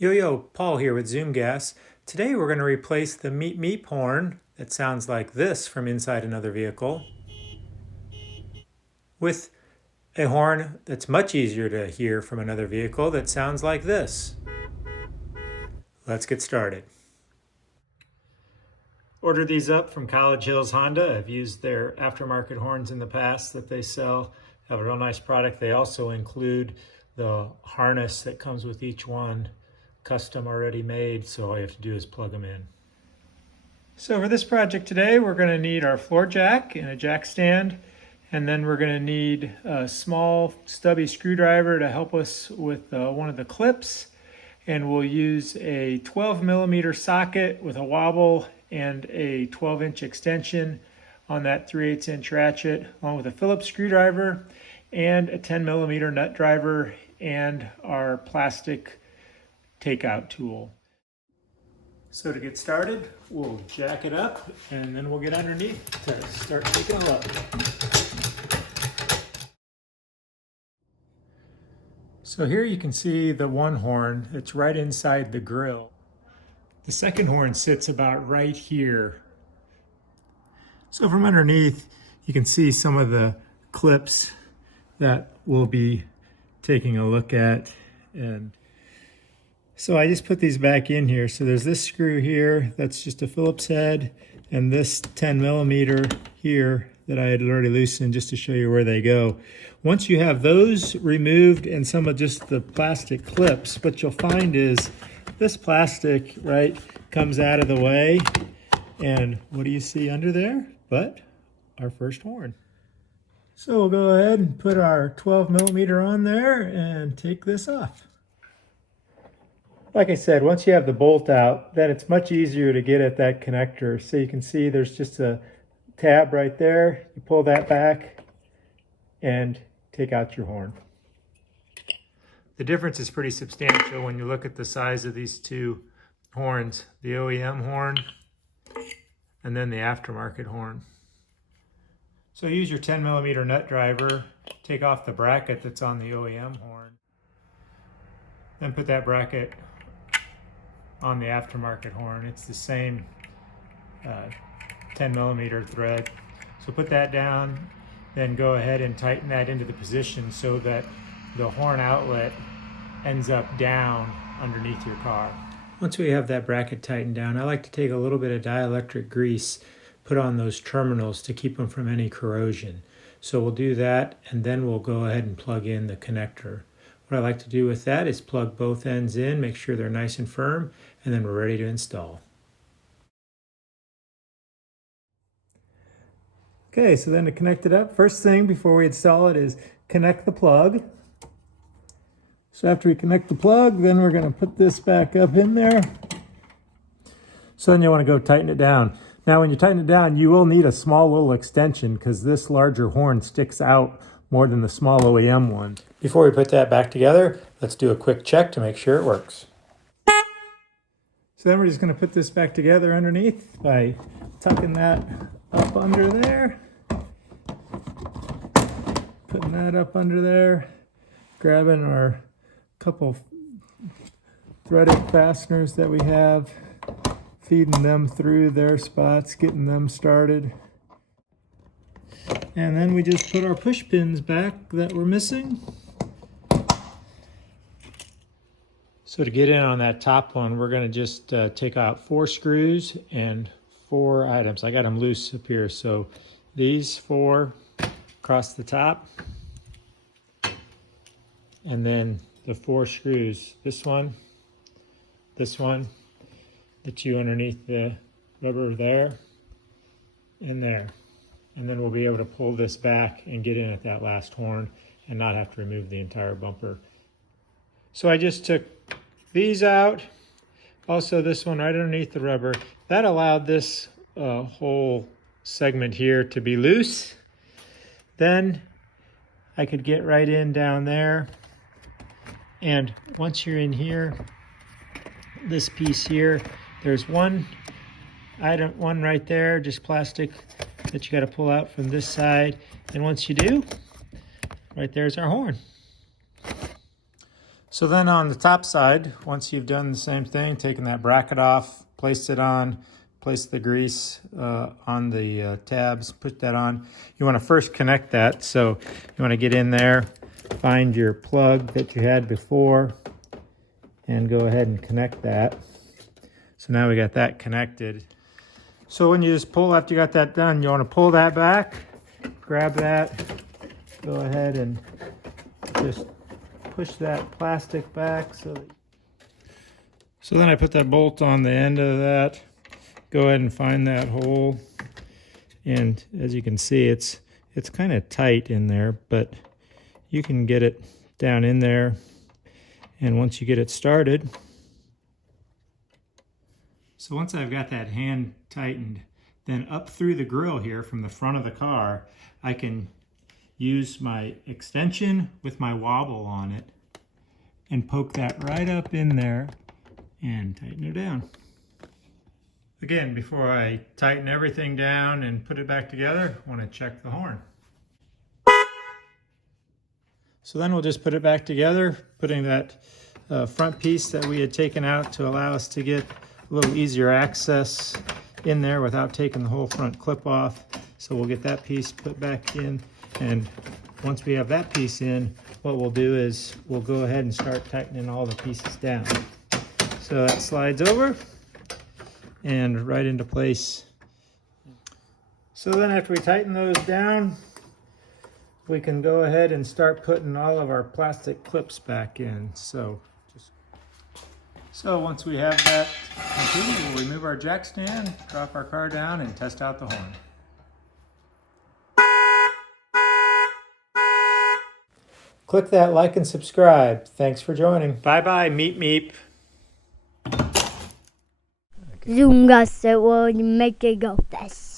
Yo, Paul here with Zoom Gas. Today we're going to replace the meep horn that sounds like this from inside another vehicle with a horn that's much easier to hear from another vehicle that sounds like this. Let's get started. Ordered these up from College Hills Honda. I've used their aftermarket horns in the past that they sell. Have a real nice product. They also include the harness that comes with each one, custom already made, so all you have to do is plug them in. So for this project today, we're going to need our floor jack and a jack stand, and then we're going to need a small stubby screwdriver to help us with one of the clips, and we'll use a 12mm socket with a wobble and a 12-inch extension on that 3/8" ratchet, along with a Phillips screwdriver and a 10mm nut driver and our plastic takeout tool. So to get started, we'll jack it up and then we'll get underneath to start taking a look. So here you can see the one horn that's right inside the grill. The second horn sits about right here. So from underneath, you can see some of the clips that we'll be taking a look at. And so I just put these back in here. So there's this screw here, that's just a Phillips head, and this 10mm here that I had already loosened just to show you where they go. Once you have those removed and some of just the plastic clips, what you'll find is this plastic, right, comes out of the way. And what do you see under there? But our first horn. So we'll go ahead and put our 12mm on there and take this off. Like I said, once you have the bolt out, then it's much easier to get at that connector. So you can see there's just a tab right there. You pull that back and take out your horn. The difference is pretty substantial when you look at the size of these two horns, the OEM horn and then the aftermarket horn. So use your 10mm nut driver, take off the bracket that's on the OEM horn, then put that bracket on the aftermarket horn. It's the same 10mm thread. So put that down, then go ahead and tighten that into the position so that the horn outlet ends up down underneath your car. Once we have that bracket tightened down, I like to take a little bit of dielectric grease, put on those terminals to keep them from any corrosion. So we'll do that, and then we'll go ahead and plug in the connector. What I like to do with that is plug both ends in, make sure they're nice and firm, and then we're ready to install. Okay, so then to connect it up, first thing before we install it is connect the plug. So after we connect the plug, then we're going to put this back up in there. So then you want to go tighten it down. Now when you tighten it down, you will need a small little extension because this larger horn sticks out more than the small OEM one. Before we put that back together, let's do a quick check to make sure it works. So then we're just going to put this back together underneath by tucking that up under there. Putting that up under there. Grabbing our couple threaded fasteners that we have. Feeding them through their spots, getting them started. And then we just put our push pins back that we're missing. So to get in on that top one, we're going to just take out 4 screws and 4 items. I got them loose up here. So these 4 across the top. And then the 4 screws. This one, the 2 underneath the rubber there, and there. And then we'll be able to pull this back and get in at that last horn and not have to remove the entire bumper. So I just took these out. Also this one right underneath the rubber. That allowed this whole segment here to be loose. Then I could get right in down there. And once you're in here, this piece here, there's one right there, just plastic that you got to pull out from this side. And once you do, right there's our horn. So then on the top side, once you've done the same thing, taken that bracket off, placed it on, placed the grease on the tabs, put that on. You want to first connect that. So you want to get in there, find your plug that you had before, and go ahead and connect that. So now we got that connected. So when you just pull, after you got that done, you want to pull that back, grab that, go ahead and just push that plastic back. So then I put that bolt on the end of that, go ahead and find that hole. And as you can see, it's kind of tight in there, but you can get it down in there. And once you get it started, so once I've got that hand tightened, then up through the grill here from the front of the car, I can use my extension with my wobble on it and poke that right up in there and tighten it down. Again, before I tighten everything down and put it back together, I want to check the horn. So then we'll just put it back together, putting that front piece that we had taken out to allow us to get a little easier access in there without taking the whole front clip off. So we'll get that piece put back in, and once we have that piece in, what we'll do is we'll go ahead and start tightening all the pieces down. So that slides over and right into place. So then after we tighten those down, we can go ahead and start putting all of our plastic clips back in. So once we have that complete, we'll remove our jack stand, drop our car down, and test out the horn. Click that like and subscribe. Thanks for joining. Bye-bye, meep meep. Zoom gas it will make it go fast.